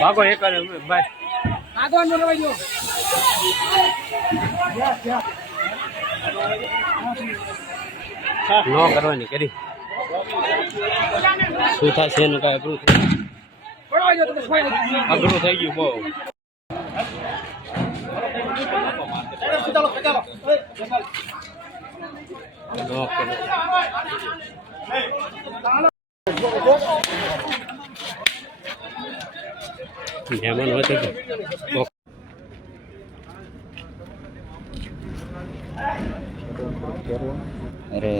ભાગો એક ભાઈ આગળ બોલવાઈ ગયો નો કરવાની કરી શું થશે એનું કાંઈ અઘરું થઈ ગયું બહુ મહેમાન હોય તો अरे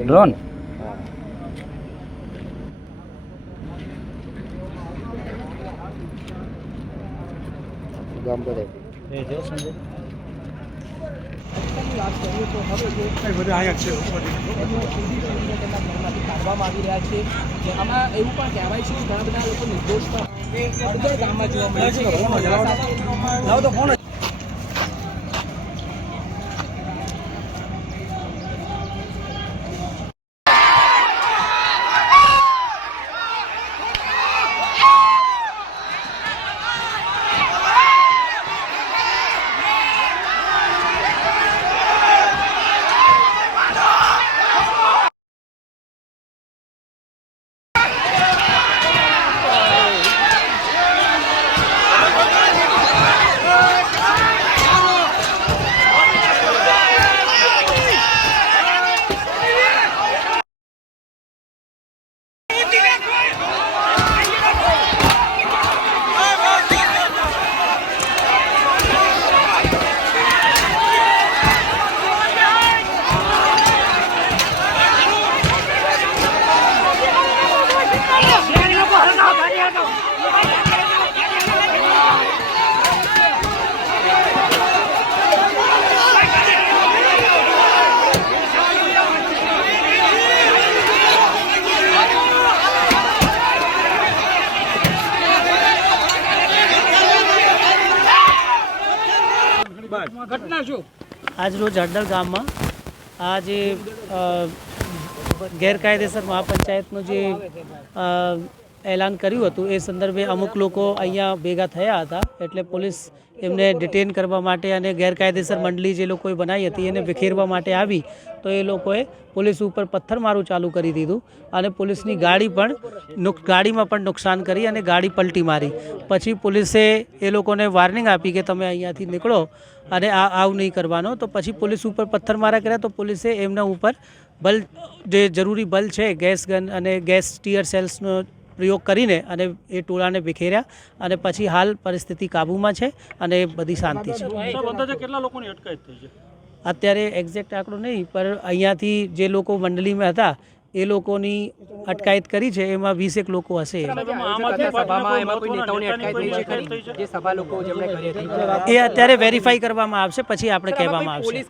ड्रोन गाम पर है जो संजय વાત કરીએ તો હવે જે બધા આયા છે કાઢવામાં આવી રહ્યા છે આમાં એવું પણ કહેવાય છે કે ઘણા બધા લોકો નિર્દોષ પણ ગામમાં જોવા મળે છે લાવ તો ફોન ઘટના શું આજ રોજ હડલ ગામમાં આ જે ગેરકાયદેસર મહાપંચાયતનું જે એલાન કર્યું હતું એ સંદર્ભે અમુક લોકો અહીંયા ભેગા થયા હતા એટલે પોલીસ એમને ડિટેન કરવા માટે અને ગેરકાયદેસર મંડળી જે લોકોએ બનાવી હતી એને વિખેરવા માટે આવી તો એ લોકોએ પોલીસ ઉપર પથ્થરમારું ચાલુ કરી દીધું અને પોલીસની ગાડીમાં પણ નુકસાન કરી અને ગાડી પલટી મારી પછી પોલીસે એ લોકોને વોર્નિંગ આપી કે તમે અહીંયાથી નીકળો અને આવું નહીં કરવાનો તો પછી પોલીસ ઉપર પથ્થરમારા કર્યા તો પોલીસે એમના ઉપર બલ જે જરૂરી બલ છે ગેસ ગન અને ગેસ ટીયર સેલ્સનો પ્રયોગ કરીને અને એ ટોળાને વિખેર્યા અને પછી હાલ પરિસ્થિતિ કાબૂમાં છે અને બધી શાંતિ છે કેટલા લોકોની અટકાયત થઈ છે અત્યારે એક્ઝેક્ટ આંકડો નહીં પણ અહીંયાથી જે લોકો મંડળીમાં હતા એ લોકોની અટકાયત કરી છે એમાં 20 લોકો હશે એ અત્યારે વેરીફાઈ કરવામાં આવશે પછી આપણે કહેવામાં આવશે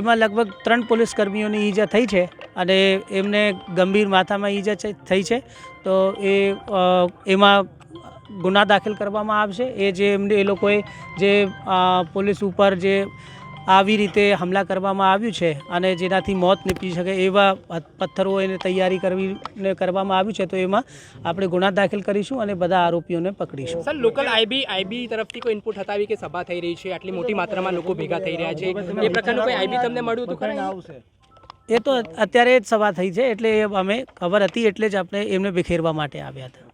એમાં લગભગ 3 પોલીસ કર્મીઓની ઈજા થઈ છે અને એમને ગંભીર માથામાં ઈજા થઈ છે તો એમાં ગુના દાખલ કરવામાં આવશે એ જે એ લોકોએ જે પોલીસ ઉપર જે આવી રીતે હમલા કરવામાં આવ્યું છે અને જેનાથી મોત નીપજી શકે એવા પથ્થરો એને તૈયારી કરવામાં આવ્યું છે તો એમાં આપણે ગુના દાખલ કરીશું અને બધા આરોપીઓને પકડીશું. સર લોકલ આઈબી તરફથી કોઈ ઇનપુટ હતા કે સભા થઈ રહી છે આટલી મોટી માત્રામાં લોકો ભેગા થઈ રહ્યા છે એ પ્રકારનું કોઈ આઈબી તમને મળ્યું હતું ખરા? એ તો અત્યારે જ સભા થઈ છે એટલે અમે ખબર હતી એટલે જ આપણે એમને વિખેરવા માટે આવ્યા હતા.